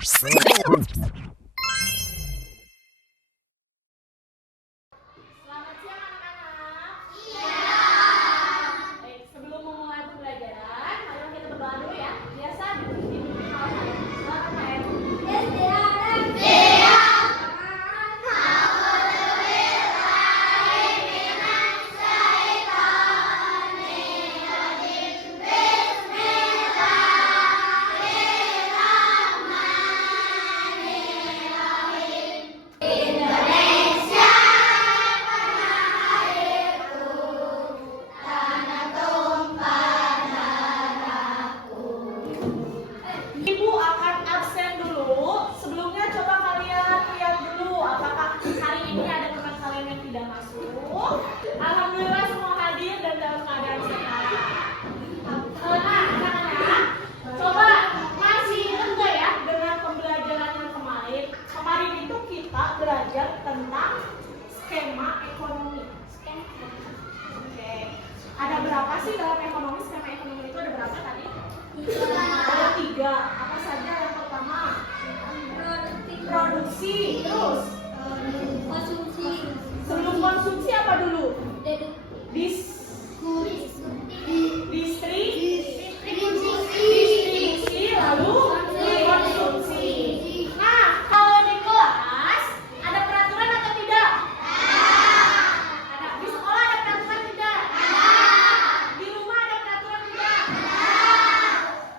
Selamat siang anak-anak. Baik, sebelum memulai pembelajaran, mari kita berdoa dulu ya. Biasa dipimpin oleh Ibu akan absen dulu. Sebelumnya coba kalian lihat dulu apakah hari ini ada teman kalian yang tidak masuk. Alhamdulillah semua hadir dan dalam keadaan sehat. Nah, anak-anak, coba masih ingat nggak ya dengan pembelajaran yang kemarin? Kemarin itu kita belajar tentang skema ekonomi. Oke. Ada berapa sih dalam ekonomi? Skema ekonomi itu ada berapa tadi? Ada 3. Apa saja yang pertama? Produksi. Terus? Konsumsi. Sebelum konsumsi apa dulu? Distribusi, lalu konsumsi. Nah, kalau di kelas ada peraturan atau tidak? Ada. Di sekolah ada peraturan tidak? Di rumah ada peraturan tidak?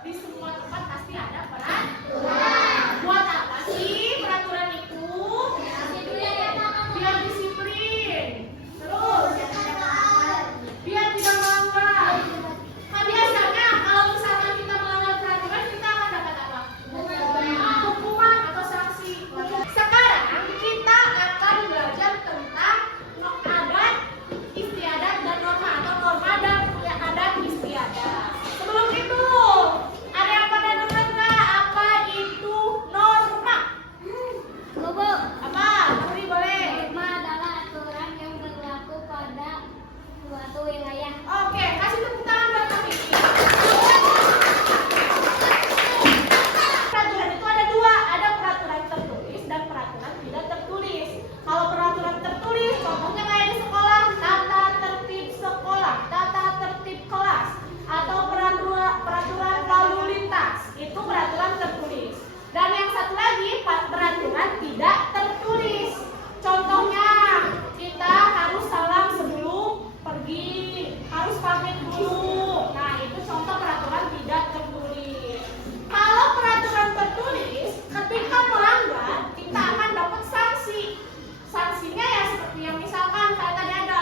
Di semua tempat pasti ada peraturan. Buat apa sih peraturan itu? Biar disiplin. Terus biar tidak melanggar. Nah, biasanya kalau misalkan kita melanggar peraturan, kita akan dapat apa? Hukuman atau sanksi. Sekarang kita akan belajar tentang adat istiadat dan norma, atau norma dan adat istiadat. Sebelum itu, ada yang pada dengar nggak apa itu norma? Bobo, Apa? Nuri boleh. norma adalah aturan yang berlaku pada suatu wilayah. Oke, kasih tepuk tangan buat kami. Peraturan itu ada 2, ada peraturan tertulis dan peraturan tidak tertulis. Kalau peraturan tertulis, contohnya kayak di sekolah, tata tertib sekolah, tata tertib kelas, atau peraturan lalu lintas, itu peraturan tertulis. Dan yang satu lagi, peraturan tidak tertulis. Contohnya, kita harus salam sebelum pergi, harus pamit dulu. Nah, itu contoh peraturan tidak tertulis. Kalau peraturan tertulis, ketika melanggar, kita akan dapat sanksi. Sanksinya ya seperti yang misalkan kayak tadi ada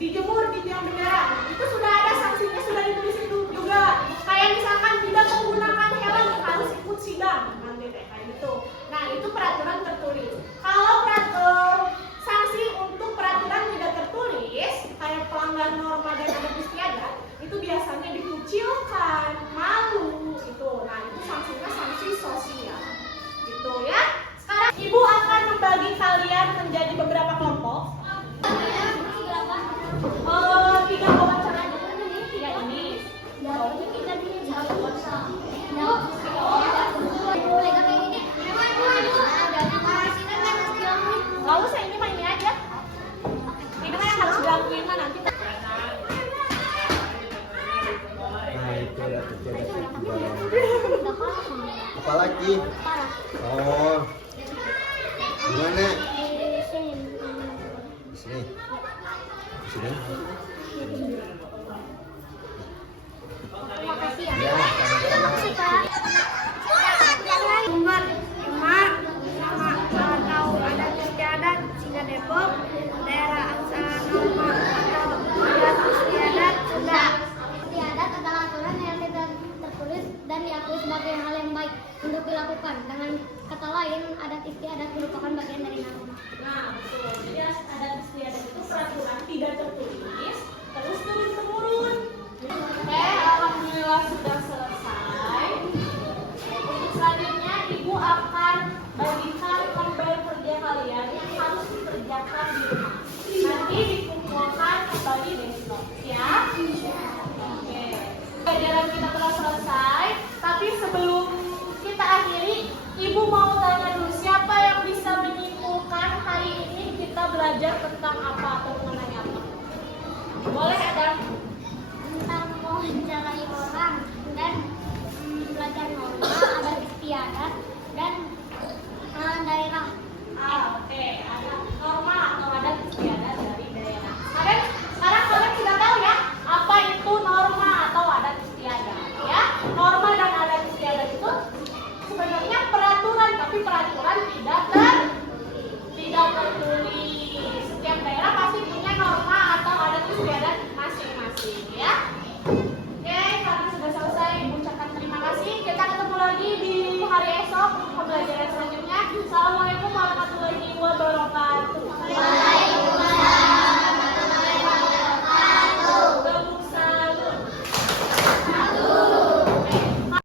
dijemur di tiang bendera. Itu sudah ada sanksinya, sudah ditulis itu juga. Kayak misalkan tidak menggunakan helm, harus ikut sidang. Nanti kayak gitu. Nah, itu peraturan tertulis. Kalau sanksi untuk peraturan tidak tertulis, kayak pelanggar norma dan adat istiadat, itu biasanya dikucilkan, malu, gitu. Nah, itu sanksinya sanksi sosial, gitu ya. Sekarang ibu akan membagi kalian menjadi beberapa kelompok. 3 wawancara aja. 3 ini. Nggak usah, ini mah ini aja. Ini mah yang harus digangguin mah nanti. Nah, itu ada apalagi? Oh, gimana? Di sini. Di sini. Terima kasih ya. Ya, sama-sama. Sumber 5 nama atau adat istiadat Sunda Depok, daerah asal norma atau adat istiadat Sunda. Istiadat adalah aturan yang tidak tertulis dan diakui sebagai hal yang baik untuk dilakukan. Dengan kata lain, adat istiadat merupakan bagian dari norma. Nah, betul. Jadi adat istiadat itu peraturan tidak tertulis, terus turun temurun. Alhamdulillah sudah selesai.